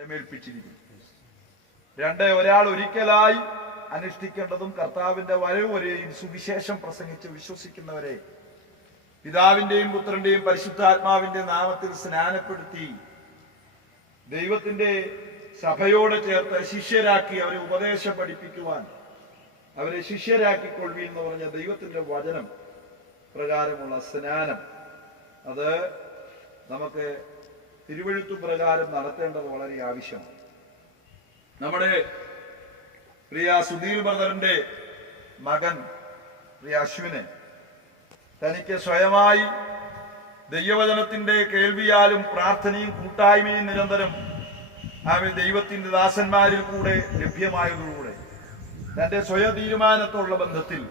വരമേൽപ്പിച്ചിരിക്കുന്നു. 2, ഒരാൾ ഒരിക്കലായി അനുഷ്ഠിക്കേണ്ടതും കർത്താവിന്റെ വരവ് വരെയും സുവിശേഷം പ്രസംഗിച്ച് വിശ്വസിക്കുന്നവരെ പിതാവിന്റെയും പുത്രന്റെയും പരിശുദ്ധാത്മാവിന്റെ നാമത്തിൽ സ്നാനപ്പെടുത്തി ദൈവത്തിന്റെ സഭയോട് ചേർത്ത് ശിഷ്യരാക്കി അവരെ ഉപദേശം പഠിപ്പിക്കുവാൻ അവരെ ശിഷ്യരാക്കിക്കൊള്ളുവി എന്ന് പറഞ്ഞ ദൈവത്തിന്റെ വചനം പ്രകാരമുള്ള സ്നാനം, അത് നമുക്ക് തിരുവെഴുത്തു പ്രകാരം നടത്തേണ്ടത് വളരെ ആവശ്യമാണ്. നമ്മുടെ പ്രിയ സുധീർ ബ്രദറിന്റെ മകൻ പ്രിയ അശ്വിന് തനിക്ക് സ്വയമായി ദൈവവചനത്തിന്റെ കേൾവിയാലും പ്രാർത്ഥനയും കൂട്ടായ്മയും നിരന്തരം ദൈവത്തിന്റെ ദാസന്മാരിൽ കൂടെ ലഭ്യമായതോടുകൂടെ തന്റെ സ്വയ തീരുമാനത്തോടുള്ള ബന്ധത്തിൽ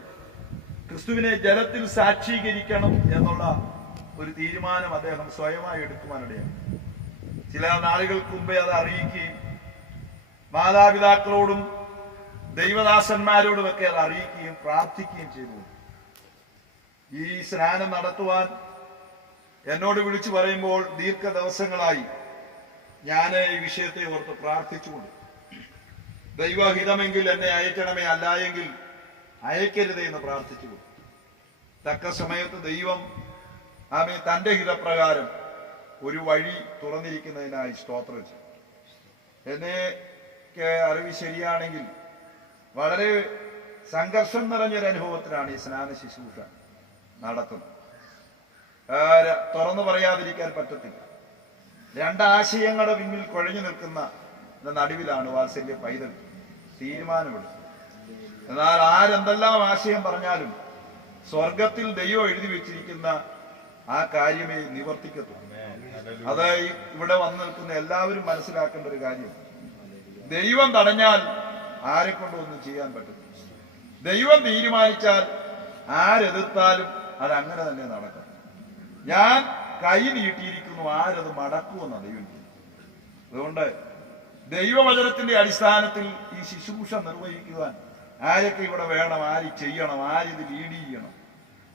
ക്രിസ്തുവിനെ ജലത്തിൽ സാക്ഷീകരിക്കണം എന്നുള്ള ഒരു തീരുമാനം അദ്ദേഹം സ്വയമായി എടുക്കുവാനിടയാണ്. ചില നാളുകൾക്ക് മുമ്പേ അത് അറിയിക്കുകയും മാതാപിതാക്കളോടും ദൈവദാസന്മാരോടുമൊക്കെ അത് അറിയിക്കുകയും പ്രാർത്ഥിക്കുകയും ചെയ്തു. ഈ സ്നാനം നടത്തുവാൻ എന്നോട് വിളിച്ചു പറയുമ്പോൾ ദീർഘ ദിവസങ്ങളായി ഞാൻ ഈ വിഷയത്തെ ഓർത്ത് പ്രാർത്ഥിച്ചുകൊണ്ട് ദൈവഹിതമെങ്കിൽ എന്നെ അയക്കണമേ, അല്ല എങ്കിൽ അയക്കരുതേ എന്ന് പ്രാർത്ഥിച്ചുകൊണ്ട് തക്ക സമയത്ത് ദൈവം തന്റെ ഹിതപ്രകാരം ഒരു വഴി തുറന്നിരിക്കുന്നതിനായി സ്തോത്രം ചെയ്തു. എന്നെ അറിവ് ശരിയാണെങ്കിൽ വളരെ സംഘർഷം നിറഞ്ഞൊരു അനുഭവത്തിലാണ് ഈ സ്നാന ശുശ്രൂഷ നടത്തുന്നത്. തുറന്നു പറയാതിരിക്കാൻ പറ്റത്തില്ല. 2 ആശയങ്ങളുടെ പിന്നിൽ കുഴഞ്ഞു നിൽക്കുന്ന നടുവിലാണ് വാത്സല്യ പൈതൽ തീരുമാനമെടുത്തത്. എന്നാൽ ആരെന്തെല്ലാം ആശയം പറഞ്ഞാലും സ്വർഗത്തിൽ ദൈവം എഴുതി വെച്ചിരിക്കുന്ന ആ കാര്യമേ നിവർത്തിക്കത്തുള്ളൂ. അത് ഇവിടെ വന്നു നിൽക്കുന്ന എല്ലാവരും മനസ്സിലാക്കേണ്ട ഒരു കാര്യം, ദൈവം തടഞ്ഞാൽ ആരെ കൊണ്ടും ഒന്നും ചെയ്യാൻ പറ്റത്തില്ല. ദൈവം തീരുമാനിച്ചാൽ ആരെതിർത്താലും അത് അങ്ങനെ തന്നെ നടക്കും. ഞാൻ കൈ നീട്ടിയിരിക്കുന്നു, ആരത് മടക്കുമെന്നാണ് ദൈവം. അതുകൊണ്ട് ദൈവവചനത്തിന്റെ അടിസ്ഥാനത്തിൽ ഈ ശുശ്രൂഷ നിർവഹിക്കുവാൻ ആരൊക്കെ ഇവിടെ വേണം, ആര് ചെയ്യണം, ആരിത് ലീഡ് ചെയ്യണം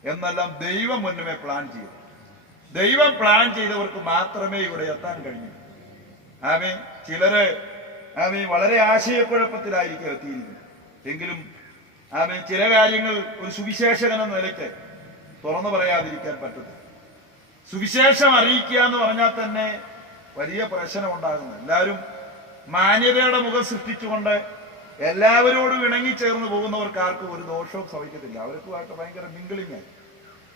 എന്നെല്ലാം ദൈവം മുന്നമേ പ്ലാൻ ചെയ്തു. ദൈവം പ്ലാൻ ചെയ്തവർക്ക് മാത്രമേ ഇവിടെ എത്താൻ കഴിഞ്ഞു. ചിലര് വളരെ ആശയക്കുഴപ്പത്തിലായിരിക്കും എത്തിയിരിക്കുന്നത്. എങ്കിലും ചില കാര്യങ്ങൾ ഒരു സുവിശേഷകൻ എന്ന നിലയ്ക്ക് തുറന്നു പറയാതിരിക്കാൻ പറ്റത്തില്ല. സുവിശേഷം അറിയിക്കുക എന്ന് പറഞ്ഞാൽ തന്നെ വലിയ പ്രശ്നം ഉണ്ടാകുന്നത്. എല്ലാവരും മാന്യതയുടെ മുഖം സൃഷ്ടിച്ചുകൊണ്ട് എല്ലാവരോടും ഇണങ്ങിച്ചേർന്ന് പോകുന്നവർക്ക് ആർക്കും ഒരു ദോഷവും ഭവിക്കത്തില്ല. അവർക്കുമായിട്ട് ഭയങ്കര മിങ്കിളിങ് ആയി.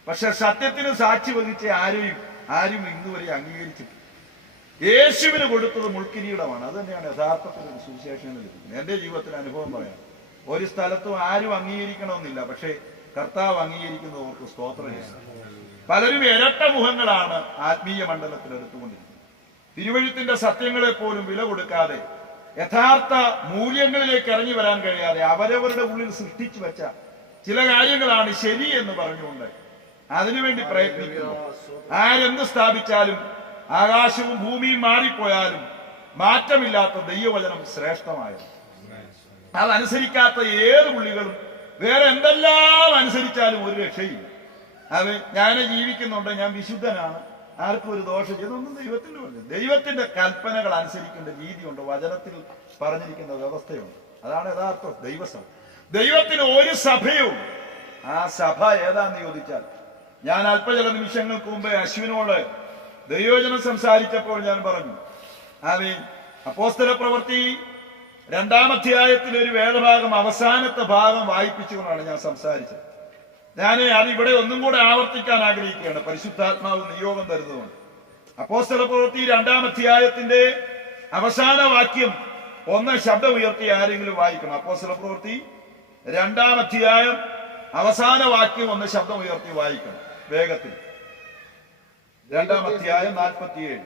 പക്ഷെ സത്യത്തിന് സാക്ഷി വഹിച്ച ആരും ഇന്നുവരെ അംഗീകരിച്ചിട്ടില്ല. യേശുവിന് കൊടുത്തത് മുൾക്കിരീടമാണ്. അത് തന്നെയാണ് യഥാർത്ഥത്തിൽ ഒരു സുവിശേഷം ലഭിക്കുന്നത്. എന്റെ ജീവിതത്തിൽ അനുഭവം പറയാം. ഒരു സ്ഥലത്തും ആരും അംഗീകരിക്കണമെന്നില്ല, പക്ഷെ കർത്താവ് അംഗീകരിക്കുന്നവർക്ക് സ്തോത്രം ചെയ്യണം. പലരും ഇരട്ട മുഖങ്ങളാണ് ആത്മീയ മണ്ഡലത്തിൽ എടുത്തുകൊണ്ടിരിക്കുന്നത്. തിരുവഴുത്തിന്റെ സത്യങ്ങളെ പോലും വില കൊടുക്കാതെ, യഥാർത്ഥ മൂല്യങ്ങളിലേക്ക് ഇറങ്ങി വരാൻ കഴിയാതെ അവരവരുടെ ഉള്ളിൽ സൃഷ്ടിച്ചു വെച്ച ചില കാര്യങ്ങളാണ് ശരി എന്ന് പറഞ്ഞുകൊണ്ട് അതിനുവേണ്ടി പ്രയത്നിക്കുന്നു. ആരെന്ത് സ്ഥാപിച്ചാലും ആകാശവും ഭൂമിയും മാറിപ്പോയാലും മാറ്റമില്ലാത്ത ദൈവവചനം ശ്രേഷ്ഠമായത്. അതനുസരിക്കാത്ത ഏത് പുള്ളികളും വേറെ എന്തെല്ലാം അനുസരിച്ചാലും ഒരു രക്ഷയില്ല. ഞാൻ ജീവിക്കുന്നുണ്ട്, ഞാൻ വിശുദ്ധനാണ്, ആർക്കും ഒരു ദോഷം ചെയ്തൊന്നും ദൈവത്തിന്റെ പറഞ്ഞു. ദൈവത്തിന്റെ കൽപ്പനകൾ അനുസരിക്കേണ്ട രീതിയുണ്ട്, വചനത്തിൽ പറഞ്ഞിരിക്കുന്ന വ്യവസ്ഥയുണ്ട്. അതാണ് യഥാർത്ഥ ദൈവസഭ. ദൈവത്തിന് ഒരു സഭയും. ആ സഭ ഏതാന്ന് ചോദിച്ചാൽ, ഞാൻ അല്പചില നിമിഷങ്ങൾക്ക് മുമ്പേ അശ്വിനോട് ദൈവവചനം സംസാരിച്ചപ്പോൾ ഞാൻ പറഞ്ഞു, അപ്പോസ്തല പ്രവൃത്തി 2-ാം അധ്യായത്തിലെ ഒരു വേദഭാഗം അവസാനത്തെ ഭാഗം വായിപ്പിച്ചുകൊണ്ടാണ് ഞാൻ സംസാരിച്ചത്. അത് ഇവിടെ ഒന്നും കൂടെ ആവർത്തിക്കാൻ ആഗ്രഹിക്കുകയാണ്, പരിശുദ്ധാത്മാവ് നിയോഗം തരുന്നതുകൊണ്ട്. അപ്പോസ്തല പ്രവൃത്തി 2-ാം അധ്യായത്തിന്റെ അവസാന വാക്യം ഒന്ന് ശബ്ദം ഉയർത്തി ആരെങ്കിലും വായിക്കണം. അപ്പോസ്തല പ്രവൃത്തി 2-ാം അധ്യായം അവസാന വാക്യം ഒന്ന് ശബ്ദം ഉയർത്തി വായിക്കണം വേഗത്തിൽ. 2-ാം അധ്യായം 47.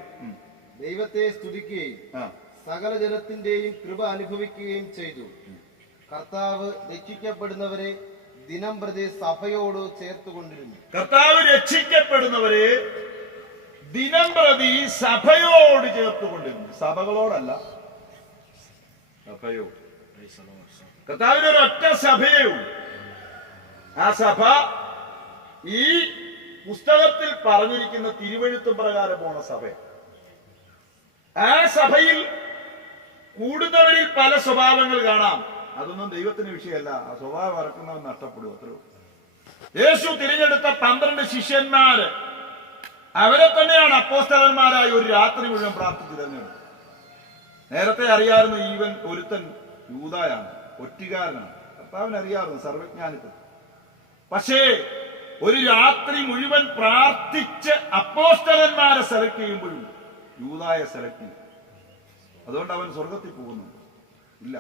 ദൈവത്തെ സ്തുതിക്കുകയും സകല ജനത്തിന്റെയും കൃപ അനുഭവിക്കുകയും ചെയ്തു. കർത്താവ് രക്ഷിക്കപ്പെടുന്നവരെ ദിനം പ്രതി സഭയോട് ചേർത്തുകൊണ്ടിരുന്നു. കർത്താവ് രക്ഷിക്കപ്പെടുന്നവരെ ദിനം പ്രതി സഭയോട് ചേർത്തുകൊണ്ടിരുന്നു. സഭകളോടല്ല, സഭയോട്. കർത്താവിന് ഒരൊറ്റ സഭയേ ഉള്ളൂ. ആ സഭ ഈ പുസ്തകത്തിൽ പറഞ്ഞിരിക്കുന്ന തിരുവെഴുത്ത് പ്രകാരം പോണ സഭ. ആ സഭയിൽ കൂടുന്നവരിൽ പല സ്വഭാവങ്ങൾ കാണാം. അതൊന്നും ദൈവത്തിന് വിഷയമല്ല. ആ സ്വഭാവം ഇറക്കുന്നവൻ നഷ്ടപ്പെടും. അത്രയോ. യേശു തിരഞ്ഞെടുത്ത 12 ശിഷ്യന്മാര് അവരെ തന്നെയാണ് അപ്പോസ്തലന്മാരായി ഒരു രാത്രി മുഴുവൻ പ്രാർത്ഥിച്ച് തിരഞ്ഞെടുത്തത്. നേരത്തെ അറിയാമായിരുന്നു ഈവൻ ഒരുത്തൻ യൂദായാണ്, ഒറ്റുകാരനാണ്. കർത്താവിന് അറിയാമായിരുന്നു സർവജ്ഞാനിത്വം. പക്ഷേ ഒരു രാത്രി മുഴുവൻ പ്രാർത്ഥിച്ച് അപ്പോസ്തലന്മാരെ സെലക്ട് ചെയ്യുമ്പോഴും യൂദായെ സെലക്ട് ചെയ്യും. അതുകൊണ്ട് അവൻ സ്വർഗത്തിൽ പോകുന്നുണ്ട് ഇല്ല.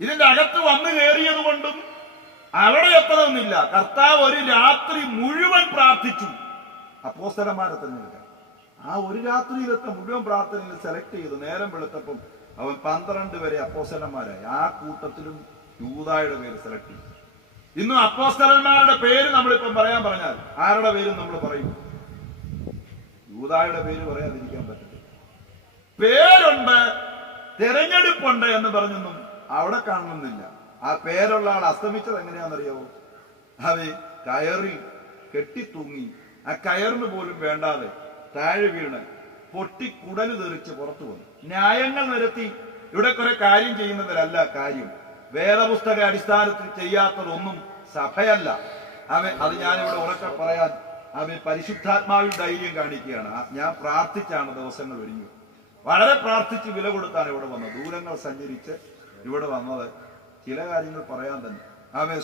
ഇതിന്റെ അകത്ത് വന്നു കയറിയത് കൊണ്ടും അവിടെ എത്തണമെന്നില്ല. കർത്താവ് ഒരു രാത്രി മുഴുവൻ പ്രാർത്ഥിച്ചു അപ്പോസ്തലന്മാരെ തിരഞ്ഞെടുക്കാൻ. ആ ഒരു രാത്രിയിലത്തെ മുഴുവൻ പ്രാർത്ഥനയിൽ സെലക്ട് ചെയ്തു. നേരം വെളുത്തപ്പം അവൻ 12 വരെ അപ്പോസ്തലന്മാരായി. ആ കൂട്ടത്തിലും യൂദായുടെ പേര് സെലക്ട് ചെയ്തു. ഇന്നും അപ്പോസ്തലന്മാരുടെ പേര് നമ്മളിപ്പം പറയാൻ പറഞ്ഞാൽ ആരുടെ പേരും നമ്മൾ പറയും. യൂദായുടെ പേര് പറയാതിരിക്കാൻ പറ്റില്ല. പേരുണ്ട്, തെരഞ്ഞെടുപ്പുണ്ട് എന്ന് പറഞ്ഞൊന്നും അവിടെ കാണണമെന്നില്ല. ആ പേരുള്ള ആൾ അസ്തമിച്ചത് എങ്ങനെയാണെന്നറിയാവോ? അത് കയറിൽ കെട്ടിത്തൂങ്ങി ആ കയറിന് പോലും വേണ്ടാതെ താഴെ വീണ് പൊട്ടി കുടല് തെറിച്ച് പുറത്തു വന്നു. ന്യായങ്ങൾ നിരത്തി ഇവിടെ കുറെ കാര്യം ചെയ്യുന്നതിലല്ല കാര്യം. വേദപുസ്തക അടിസ്ഥാനത്തിൽ ചെയ്യാത്തതൊന്നും സഭയല്ല. അത് ഞാനിവിടെ ഉറക്കെ പറയാൻ പരിശുദ്ധാത്മാവിൽ ധൈര്യം കാണിക്കുകയാണ്. ഞാൻ പ്രാർത്ഥിച്ചാണ് ദിവസങ്ങൾ ഒരുങ്ങി. വളരെ പ്രാർത്ഥിച്ച് വില കൊടുത്താണ് ഇവിടെ വന്നത്. ദൂരങ്ങൾ സഞ്ചരിച്ച് ഇവിടെ വന്നത് ചില കാര്യങ്ങൾ പറയാൻ തന്നെ.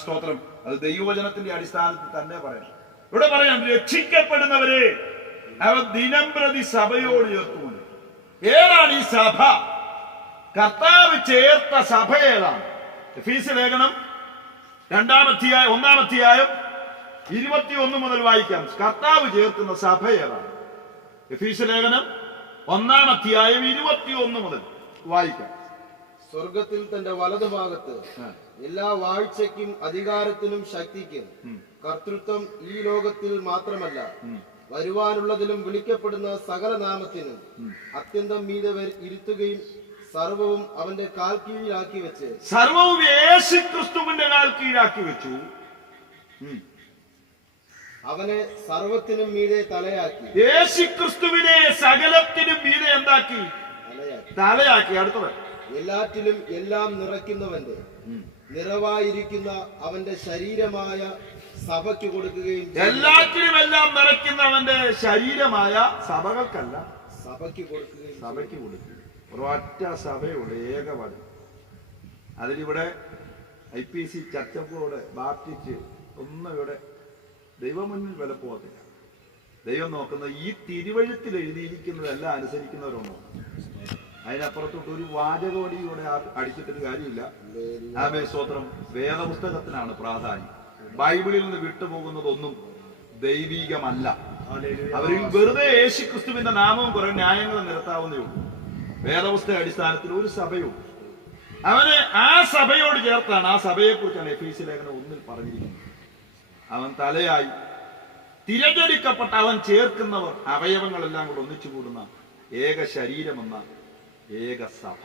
സ്തോത്രം. അത് ദൈവവചനത്തിന്റെ അടിസ്ഥാനത്തിൽ തന്നെ പറയാം. ഇവിടെ പറയാം, രക്ഷിക്കപ്പെടുന്നവരെ അവർ ദിനം പ്രതി സഭയോട് ചേർത്തുകൊണ്ട്. ഏതാണ് ഈ സഭ? കർത്താവ് ചേർത്ത സഭ ഏതാണ്? എഫീസ്യ ലേഖനം 1 അധ്യായം 21 മുതൽ വായിക്കാം. കർത്താവ് ചേർക്കുന്ന സഭ ഏതാണ്? എഫീസ്യ ലേഖനം 1 അധ്യായം 21 മുതൽ വായിക്കാം. സ്വർഗത്തിൽ തന്റെ വലതുഭാഗത്ത് എല്ലാ വാഴ്ചയ്ക്കും അധികാരത്തിനും ശക്തിക്കും കർത്തൃത്വം ഈ ലോകത്തിൽ മാത്രമല്ല വരുവാനുള്ളതിലും വിളിക്കപ്പെടുന്ന സകല നാമത്തിനും അത്യന്തം മീതെ ഇരുത്തുകയും സർവവും അവന്റെ കാൽ കീഴിലാക്കി വെച്ച് സർവവും യേശുക്രിസ്തുവിന്റെ കാൽ കീഴിലാക്കി വെച്ചു. അവനെ സർവത്തിനും മീതെ തലയാക്കി. യേശുക്രിസ്തുവിനെ സകലത്തിനും മീതെ എന്താക്കി? തലയാക്കി. അടുത്തത്, എല്ലാറ്റിലും എല്ലാം നിറയ്ക്കുന്നവന്റെ നിറവായിരിക്കുന്ന അവന്റെ ശരീരമായ സഭയ്ക്ക് കൊടുക്കുകയും എല്ലാറ്റിലും എല്ലാം നിറയ്ക്കുന്നവന്റെ ശരീരമായ സഭകൾക്കല്ല, സഭയ്ക്ക് കൊടുക്കുകയും സഭയ്ക്ക് കൊടുക്കുക. ഒരൊറ്റ സഭയുള്ള ഏകവാദി. അതിലിവിടെ IPC, ചർച്ചപ്പോട്, ബാപ്റ്റിസ്റ്റ് ഒന്നും ഇവിടെ ദൈവമുന്നിൽ വില പോകത്തില്ല. ദൈവം നോക്കുന്നത് ഈ തിരുവഴുത്തിൽ എഴുതിയിരിക്കുന്നതെല്ലാം അനുസരിക്കുന്നവരുണ്ടോ. അതിനപ്പുറത്തോട്ട് ഒരു വാചകോടി ഇവിടെ അടിച്ചിട്ടൊരു കാര്യമില്ല. സ്തോത്രം. വേദപുസ്തകത്തിനാണ് പ്രാധാന്യം. ബൈബിളിൽ നിന്ന് വിട്ടുപോകുന്നതൊന്നും ദൈവീകമല്ല. അവരിൽ വെറുതെ യേശുക്രിസ്തുവിന്റെ നാമവും കുറെ ന്യായങ്ങൾ നിരത്താവുന്നേ ഉള്ളൂ. വേദപുസ്തക അടിസ്ഥാനത്തിൽ ഒരു സഭയുണ്ട്. അവന് ആ സഭയോട് ചേർത്താണ്. ആ സഭയെ കുറിച്ചാണ് എഫീസ്യ ലേഖനം 1 പറഞ്ഞിരിക്കുന്നത്. അവൻ തലയായി തിരഞ്ഞെടുക്കപ്പെട്ട അവൻ ചേർക്കുന്നവർ അവയവങ്ങളെല്ലാം കൂടെ ഒന്നിച്ചു കൂടുന്ന ഏക ശരീരമെന്ന ഏക സഭ.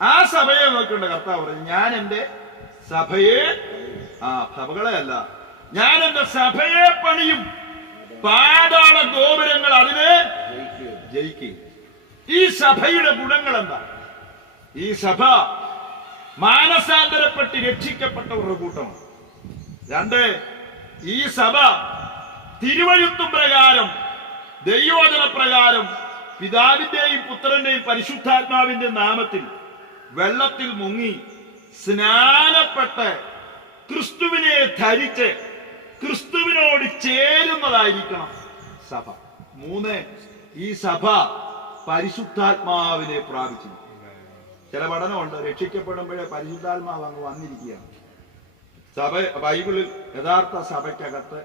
ആ സഭയെ നോക്കേണ്ട കർത്താവ് പറഞ്ഞു, ഞാൻ എന്റെ സഭയെ, സഭകളെ അല്ല, ഞാൻ എന്റെ സഭയെ പണിയും, പാതാള ഗോപുരങ്ങൾ അതിനെ ജയിക്കും. ഈ സഭയുടെ ഗുണങ്ങൾ എന്താ? ഈ സഭ മാനസാന്തരപ്പെട്ട് രക്ഷിക്കപ്പെട്ടവരുടെ കൂട്ടമാണ്. 2, ഈ സഭ തിരുവഴുത്തും പ്രകാരം, ദൈവവചന പ്രകാരം, പിതാവിന്റെയും പുത്രന്റെയും പരിശുദ്ധാത്മാവിന്റെ നാമത്തിൽ വെള്ളത്തിൽ മുങ്ങി സ്നാനപ്പെട്ട് ക്രിസ്തുവിനെ ധരിച്ച് ക്രിസ്തുവിനോട് ചേരുന്നതായിരിക്കണം സഭ. 3, ഈ സഭ പരിശുദ്ധാത്മാവിനെ പ്രാപിച്ചിരിക്കും. ചില പഠനമുണ്ട്, രക്ഷിക്കപ്പെടുമ്പോഴേ പരിശുദ്ധാത്മാവ് അങ്ങ് വന്നിരിക്കുകയാണ്. സഭ ബൈബിളിൽ യഥാർത്ഥ സഭയ്ക്കകത്ത്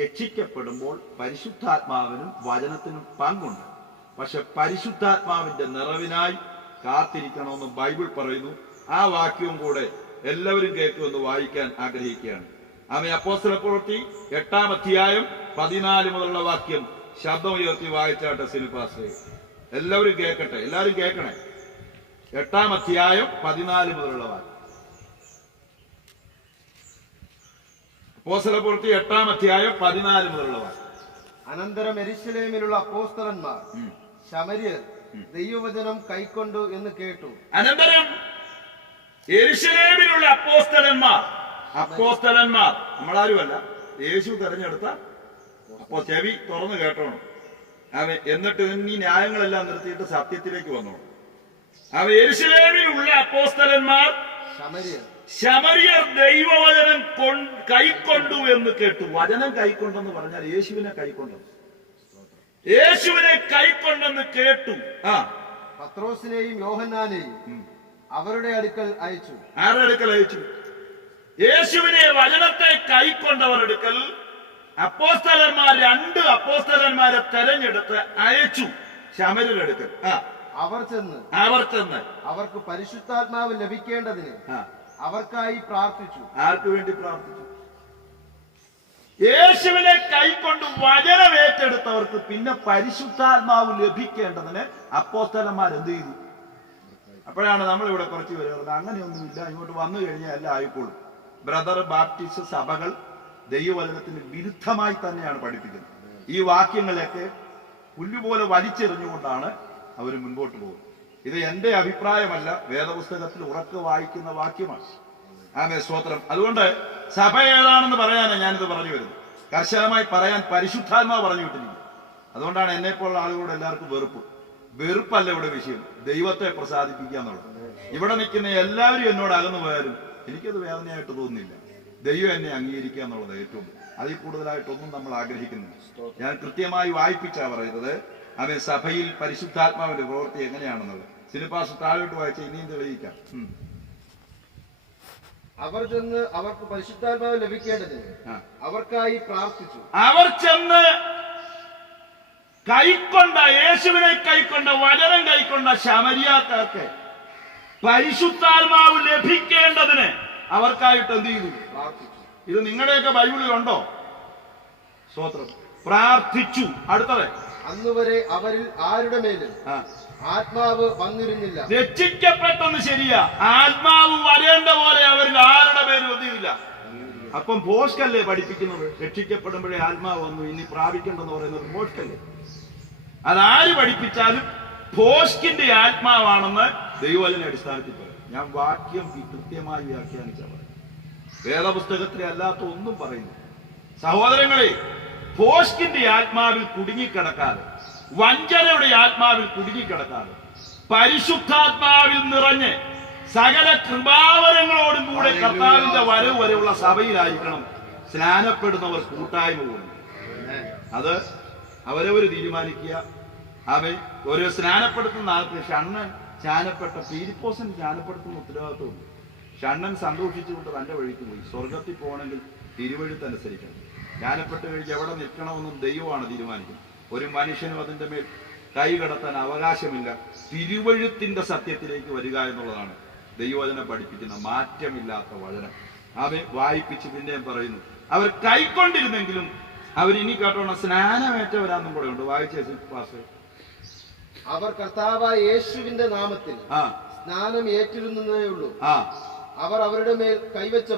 രക്ഷിക്കപ്പെടുമ്പോൾ പരിശുദ്ധാത്മാവിനും വചനത്തിനും പങ്കുണ്ട്. പക്ഷെ പരിശുദ്ധാത്മാവിന്റെ നിറവിനായി കാത്തിരിക്കണമെന്ന് ബൈബിൾ പറയുന്നു. ആ വാക്യവും കൂടെ എല്ലാവരും കേൾക്കുമെന്ന് വായിക്കാൻ ആഗ്രഹിക്കുകയാണ്. അപ്പോസ്തലപ്രവൃത്തി 8 അധ്യായം 14 മുതലുള്ള വാക്യം ശബ്ദം ഉയർത്തി വായിച്ചാട്ടെ സിനിപാസ്. എല്ലാവരും കേൾക്കട്ടെ, എല്ലാവരും കേൾക്കണേ. 8 അധ്യായം 14 മുതലുള്ള വാക്യം. അപ്പോസ്തലപ്രവൃത്തി 8 അധ്യായം 14 മുതലുള്ള വാക്യം. അനന്തരം യെരൂശലേമിലുള്ള അപ്പോസ്തലന്മാർ ശമര്യർ ദൈവവചനം കൈക്കൊണ്ടു എന്ന് കേട്ടു. അനന്തരം യെരൂശലേമിലുള്ള അപ്പോസ്തലന്മാർ നമ്മളാരുമല്ല, യേശു തെരഞ്ഞെടുത്ത അപ്പോ ചെവി തുറന്നു കേട്ടോണം അവൻ. എന്നിട്ട് ഈ ന്യായങ്ങളെല്ലാം നിർത്തിയിട്ട് സത്യത്തിലേക്ക് വന്നോണം. അവ യെരൂശലേമിലുള്ള അപ്പോസ്തലന്മാർ ശമര്യർ ദൈവവചനം കൈക്കൊണ്ടു എന്ന് കേട്ടു. വചനം കൈക്കൊണ്ടെന്ന് പറഞ്ഞാൽ യേശുവിനെ കൈക്കൊണ്ടെന്ന് കേട്ടു. പത്രോസിനെയും യോഹന്നാനെയും അവരുടെ അടുക്കൽ അയച്ചു. ആരുടെ അടുക്കൽ അയച്ചു? യേശുവിനെ വചനത്തെ കൈക്കൊണ്ടവർ അടുക്കൽ അപ്പോസ്തലന്മാർ 2 അപ്പോസ്തലന്മാരെ തെരഞ്ഞെടുത്ത് അയച്ചു ശമര്യരുടെ അടുക്കൽ. അവർ ചെന്ന് അവർക്ക് പരിശുദ്ധാത്മാവ് ലഭിക്കേണ്ടതിന് അവർക്കായി പ്രാർത്ഥിച്ചു. ആർക്കു വേണ്ടി പ്രാർത്ഥിച്ചു? യേശുവിനെ കൈക്കൊണ്ട് വചനമേറ്റെടുത്തവർക്ക് പിന്നെ പരിശുദ്ധാത്മാവ് ലഭിക്കേണ്ടതിന് അപ്പോസ്തലന്മാർ എന്ത് ചെയ്തു? അപ്പോഴാണ് നമ്മളിവിടെ കുറച്ച് പേര് പറഞ്ഞത് അങ്ങനെയൊന്നുമില്ല, ഇങ്ങോട്ട് വന്നു കഴിഞ്ഞാൽ എല്ലാം ആയിക്കോളും. ബ്രദർ ബാപ്റ്റിസ്റ്റ് സഭകൾ ദൈവവചനത്തിന് വിരുദ്ധമായി തന്നെയാണ് പഠിപ്പിക്കുന്നത്. ഈ വാക്യങ്ങളെയൊക്കെ പുല്ലുപോലെ വലിച്ചെറിഞ്ഞുകൊണ്ടാണ് അവർ മുൻപോട്ട് പോകുന്നത്. ഇത് എന്റെ അഭിപ്രായമല്ല, വേദപുസ്തകത്തിൽ ഉറക്കെ വായിക്കുന്ന വാക്യമാണ്. ആമേൻ, സ്തോത്രം. അതുകൊണ്ട് സഭ ഏതാണെന്ന് പറയാനാണ് ഞാനിത് പറഞ്ഞു വരുന്നത്. കർശനമായി പറയാൻ പരിശുദ്ധാത്മാവ് പറഞ്ഞു വിട്ടിരിക്കും. അതുകൊണ്ടാണ് എന്നെപ്പോലുള്ള ആളുകളോട് എല്ലാവർക്കും വെറുപ്പല്ല ഇവിടെ വിഷയം, ദൈവത്തെ പ്രസാദിപ്പിക്കുക എന്നുള്ളത്. ഇവിടെ നിൽക്കുന്ന എല്ലാവരും എന്നോട് അകന്നു പോയാലും എനിക്കത് വേദനയായിട്ട് തോന്നുന്നില്ല. ദൈവം എന്നെ അംഗീകരിക്കുക എന്നുള്ളത് ഏറ്റവും, അതിൽ കൂടുതലായിട്ടൊന്നും നമ്മൾ ആഗ്രഹിക്കുന്നില്ല. ഞാൻ കൃത്യമായി വായിപ്പിച്ചാ പറയുന്നത്. അവൻ സഭയിൽ പരിശുദ്ധാത്മാവിന്റെ പ്രവൃത്തി എങ്ങനെയാണെന്നുള്ളത് സിനിപ്പാസ് താഴോട്ട് വായിച്ച ഇനിയും തെളിയിക്കാം. അവർ ചെന്ന് അവർക്ക് പരിശുദ്ധാത്മാവ് ലഭിക്കേണ്ടതിന് അവർക്കായി പ്രാർത്ഥിച്ചു. അവർ ചെന്ന് കൈക്കൊണ്ട യേശുവിനെ കൈക്കൊണ്ട വചനം കൈക്കൊണ്ട ശമരിയാക്കാർക്ക് പരിശുദ്ധാത്മാവ് ലഭിക്കേണ്ടതിന് അവർക്കായിട്ട് എന്ത് ചെയ്തു? പ്രാർത്ഥിച്ചു. ഇത് നിങ്ങളുടെയൊക്കെ ബൈബിളിലുണ്ടോ? സ്തോത്രം. പ്രാർത്ഥിച്ചു. അടുത്തത്, അന്നുവരെ അവരിൽ ആരുടെ മേലും ആത്മാവ് വന്നിരുന്നില്ല. രക്ഷിക്കപ്പെട്ടെന്ന് ശരിയാ, ആത്മാവ് വരേണ്ട പോലെ അവരിൽ ആരുടെ പേരും ഒന്നിയില്ല. അപ്പം ഭോഷ്കല്ലേ പഠിപ്പിക്കുന്നത്? രക്ഷിക്കപ്പെടുമ്പോഴേ ആത്മാവ് വന്നു, ഇനി പ്രാപിക്കേണ്ടെന്ന് പറയുന്നത് ഭോഷ്കല്ലേ? അതാര് പഠിപ്പിച്ചാലും ഭോഷ്കിന്റെ ആത്മാവാണെന്ന് ദൈവവചന അടിസ്ഥാനത്തിൽ പറയും. ഞാൻ വാക്യം കൃത്യമായി വ്യാഖ്യാനിച്ച പറയും, വേദപുസ്തകത്തിലെ അല്ലാത്ത ഒന്നും പറയുന്നു. സഹോദരങ്ങളെ, ഭോഷ്കിന്റെ ആത്മാവിൽ കുടുങ്ങിക്കിടക്കാതെ, വഞ്ചനയുടെ ആത്മാവിൽ കുടുങ്ങിക്കിടക്കാതെ, പരിശുദ്ധാത്മാവിൽ നിറഞ്ഞ് സകല കൃപാവരങ്ങളോടും കൂടെ കർത്താവിന്റെ വരവ് വരെയുള്ള സഭയിലായിരിക്കണം സ്നാനപ്പെടുന്നവർ കൂട്ടായ്മ കൂടുന്നു. അത് അവരവർ തീരുമാനിക്കുക. അവൻ ഒരു സ്നാനപ്പെടുത്തുന്ന ആൾക്ക് ഷണ്ണൻ സ്നാനപ്പെട്ട പീരിപ്പോസൻ സ്നാനപ്പെടുത്തുന്ന ഉത്തരവാദിത്വമുണ്ട്. ഷണ്ണൻ സന്തോഷിച്ചുകൊണ്ട് തന്റെ വഴിക്ക് പോയി. സ്വർഗത്തിൽ പോകണമെങ്കിൽ തിരുവഴുത്തനുസരിക്കണം. ജ്ഞാനപ്പെട്ട് കഴിഞ്ഞ് എവിടെ നിൽക്കണമെന്നും ദൈവമാണ് തീരുമാനിക്കുന്നത്. ഒരു മനുഷ്യനും അതിന്റെ മേൽ കൈ കടത്താൻ അവകാശമില്ല. തിരുവഴുത്തിന്റെ സത്യത്തിലേക്ക് വരിക എന്നുള്ളതാണ് ദൈവവചനം പഠിപ്പിക്കുന്ന മാറ്റമില്ലാത്ത വചനം. അവൻ വായിപ്പിച്ച് പിന്നെയും പറയുന്നു, അവർ കൈക്കൊണ്ടിരുന്നെങ്കിലും അവരിനി കേട്ടോണം സ്നാനമേറ്റവരാന്നും കൂടെ ഉണ്ട്. വായിച്ചേ. അവർ കർത്താവായ യേശുവിന്റെ നാമത്തിൽ സ്നാനം ഏറ്റിരുന്നതേ ഉള്ളൂ. അവർ അവരുടെ മേൽ കൈവച്ചോ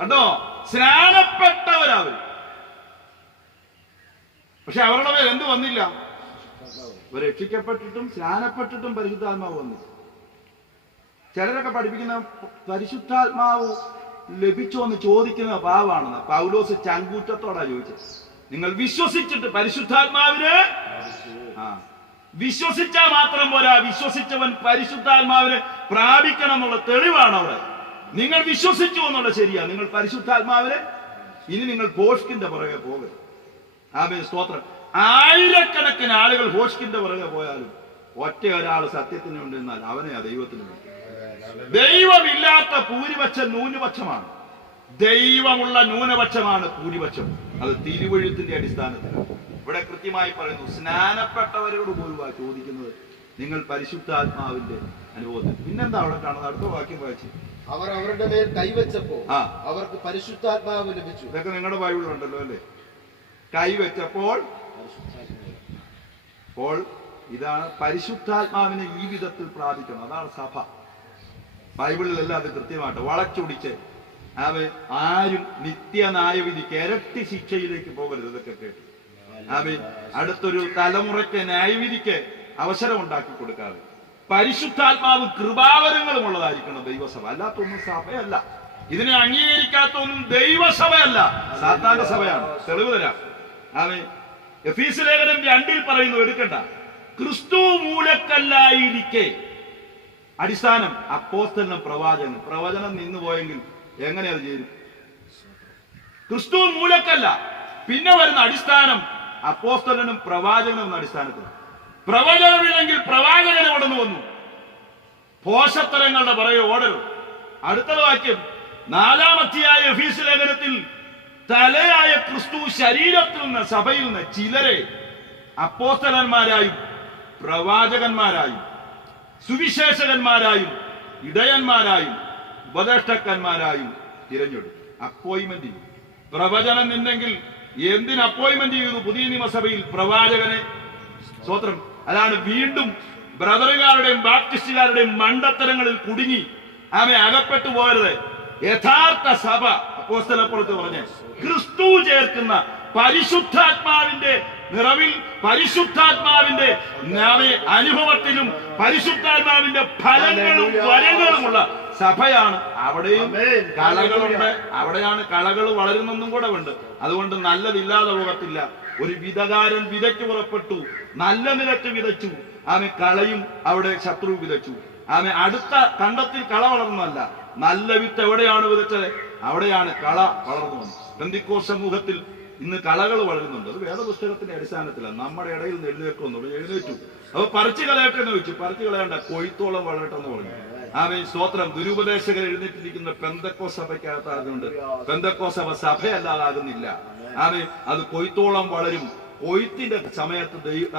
സ്നാനപ്പെട്ടവരാവർ. പക്ഷെ അവരുടെ മേൽ എന്ത് വന്നില്ല? രക്ഷിക്കപ്പെട്ടിട്ടും സ്നാനപ്പെട്ടിട്ടും പരിശുദ്ധാത്മാവ് വന്നില്ല. ചിലരൊക്കെ പഠിപ്പിക്കുന്ന പരിശുദ്ധാത്മാവ് ലഭിച്ചോ എന്ന് ചോദിക്കുന്ന പാവാണെന്ന്. പൗലോസ് ചങ്കൂറ്റത്തോടാ ചോദിച്ചത്. നിങ്ങൾ വിശ്വസിച്ചിട്ട് പരിശുദ്ധാത്മാവിന് വിശ്വസിച്ചാൽ മാത്രം പോരാ, വിശ്വസിച്ചവൻ പരിശുദ്ധാത്മാവിന് പ്രാപിക്കണം എന്നുള്ള തെളിവാണ് അവിടെ. നിങ്ങൾ വിശ്വസിച്ചു എന്നുള്ള ശരിയാ, നിങ്ങൾ പരിശുദ്ധാത്മാവിന് ഇനി നിങ്ങൾ ഭോഷ്കിന്റെ പുറകെ പോകരുത്. ആമേൻ, സ്തോത്രം. ആയിരക്കണക്കിന് ആളുകൾ ഭോഷ്കിന്റെ പുറകെ പോയാലും ഒറ്റ ഒരാൾ സത്യത്തിന് ഉണ്ടെന്നാൽ അവനെ ആ ദൈവത്തിന് വേണ്ടി. ദൈവമില്ലാത്ത ഭൂരിപക്ഷം ന്യൂനപക്ഷമാണ്, ദൈവമുള്ള ന്യൂനപക്ഷമാണ് ഭൂരിപക്ഷം. അത് തിരുവഴുത്തിന്റെ അടിസ്ഥാനത്തിലാണ്. ഇവിടെ കൃത്യമായി പറയുന്നു, സ്നാനപ്പെട്ടവരോട് പോലും ചോദിക്കുന്നത് നിങ്ങൾ പരിശുദ്ധാത്മാവിന്റെ അനുഭവത്തിൽ. പിന്നെന്താ അവിടെ കാണുന്നത്? അടുത്ത വാക്യം വായിച്ചു. അവർ അവരുടെ മേൽ കൈവച്ചപ്പോ അവർക്ക് പരിശുദ്ധാത്മാവ് ലഭിച്ചു. ഇതൊക്കെ നിങ്ങളുടെ ബൈബിളിലുണ്ടല്ലോ അല്ലേ? കൈവച്ചപ്പോൾ ഇതാണ് പരിശുദ്ധാത്മാവിനെ ഈ വിധത്തിൽ പ്രാപിക്കണം. അതാണ് സഭ. ബൈബിളിലെല്ലാം അത് കൃത്യമായിട്ട് വളച്ചൊടിച്ച് ആരും നിത്യന്യായവിധിക്ക് ഇരട്ടി ശിക്ഷയിലേക്ക് പോകരുത്. ഇതൊക്കെ കേട്ട് അടുത്തൊരു തലമുറയ്ക്ക് ന്യായവിധിക്ക് അവസരം ഉണ്ടാക്കി കൊടുക്കാതെ പരിശുദ്ധാത്മാവ് കൃപാവരങ്ങളും ഉള്ളതായിരിക്കണം ദൈവസഭ. അല്ലാത്തൊന്നും സഭയല്ല. ഇതിനെ അംഗീകരിക്കാത്തൊന്നും ദൈവസഭയല്ല, സാത്താന്റെ സഭയാണ്. തെളിവ് തരാം. ആമേൻ. എഫീസ് ലേഖനം 2 പറയുന്നു, എടുക്കണ്ട. ക്രിസ്തു മൂലക്കല്ലായിരിക്കെ അടിസ്ഥാനം അപ്പോസ്തലനും പ്രവാചകനും. പ്രവചനം നിന്നുപോയെങ്കിൽ എങ്ങനെ അത് ചെയ്യും? ക്രിസ്തു മൂലക്കല്ല. പിന്നെ വരുന്ന അടിസ്ഥാനം അപ്പോസ്തലനും പ്രവാചകനും എന്ന അടിസ്ഥാനത്തിൽ. പ്രവചനമില്ലെങ്കിൽ പ്രവാചകൻ എവിടെ നിന്ന് വന്നു? പോഷത്തരങ്ങളുടെ പുറകെ ഓടരുത്. അടുത്ത വാക്യം 4-ാം അധ്യായ എഫീസ് ലേഖനത്തിൽ തലയായ ക്രിസ്തു ശരീരത്തിൽ നിന്ന്, സഭയിൽ നിന്ന് ചിലരെ അപ്പോസ്തലന്മാരായും പ്രവാചകന്മാരായും സുവിശേഷകന്മാരായും ഇടയന്മാരായും ഉപദേഷ്ടാക്കന്മാരായും തിരഞ്ഞെടുത്തു. അപ്പോയിന്റ്മെന്റ് ചെയ്തു. പ്രവചനം നിന്നെങ്കിൽ എന്തിന് അപ്പോയിന്റ്മെന്റ് ചെയ്തു? പുതിയ നിയമസഭയിൽ പ്രവാചകനെ. സ്തോത്രം. അതാണ് വീണ്ടും ബ്രദറുകാരുടെയും ബാപ്റ്റിസ്റ്റുകാരുടെയും മണ്ടത്തരങ്ങളിൽ കുടുങ്ങി അകപ്പെട്ടു പോകരുത്. യഥാർത്ഥ സഭ അപ്പോസ്തലപ്പുറത്ത് പറഞ്ഞ ക്രിസ്തു ചേർക്കുന്ന പരിശുദ്ധാത്മാവിന്റെ നിറവിൽ, പരിശുദ്ധാത്മാവിന്റെ അനുഭവത്തിലും പരിശുദ്ധാത്മാവിന്റെ ഫലങ്ങളും വരങ്ങളുമുള്ള സഭയാണ്. അവിടെയും കളകളുണ്ട്. അവിടെയാണ് കളകൾ വളരുന്നെന്നും കൂടെ ഉണ്ട്. അതുകൊണ്ട് നല്ലതില്ലാതെ പോകത്തില്ല. ഒരു വിതകാരൻ വിതയ്ക്ക് പുറപ്പെട്ടു, നല്ല നിലത്ത് വിതച്ചു, കളയും അവിടെ ശത്രു വിതച്ചു. അടുത്ത കണ്ടത്തിൽ കള വളർന്നല്ല, നല്ല വിത്ത് എവിടെയാണ് വിതച്ചത് അവിടെയാണ് കള വളർന്നു വന്നത്. പെന്തിക്കോസ്ത് സമൂഹത്തിൽ ഇന്ന് കളകൾ വളരുന്നുണ്ട്. അത് വേദപുസ്തകത്തിന്റെ അടിസ്ഥാനത്തിലാണ്. നമ്മുടെ ഇടയിൽ നിന്ന് എഴുന്നേൽക്കുന്നുള്ളൂ. എഴുന്നേറ്റു. അപ്പൊ പറിച്ചു കളയട്ടെ എന്ന് ചോദിച്ചു. പറിച്ചു കളയണ്ട, കൊയ്ത്തോളം വളരട്ടെ എന്ന് പറഞ്ഞു. സ്തോത്രം. ദുരുപദേശകർ എഴുന്നേറ്റിരിക്കുന്ന പെന്തക്കോസ്ത് സഭയ്ക്കകത്താകുന്നുണ്ട്. പെന്തക്കോസ്ത് സഭ സഭയല്ലാതാകുന്നില്ല. അത് കൊയ്ത്തോളം വളരും. കൊയ്ത്തിന്റെ സമയത്ത്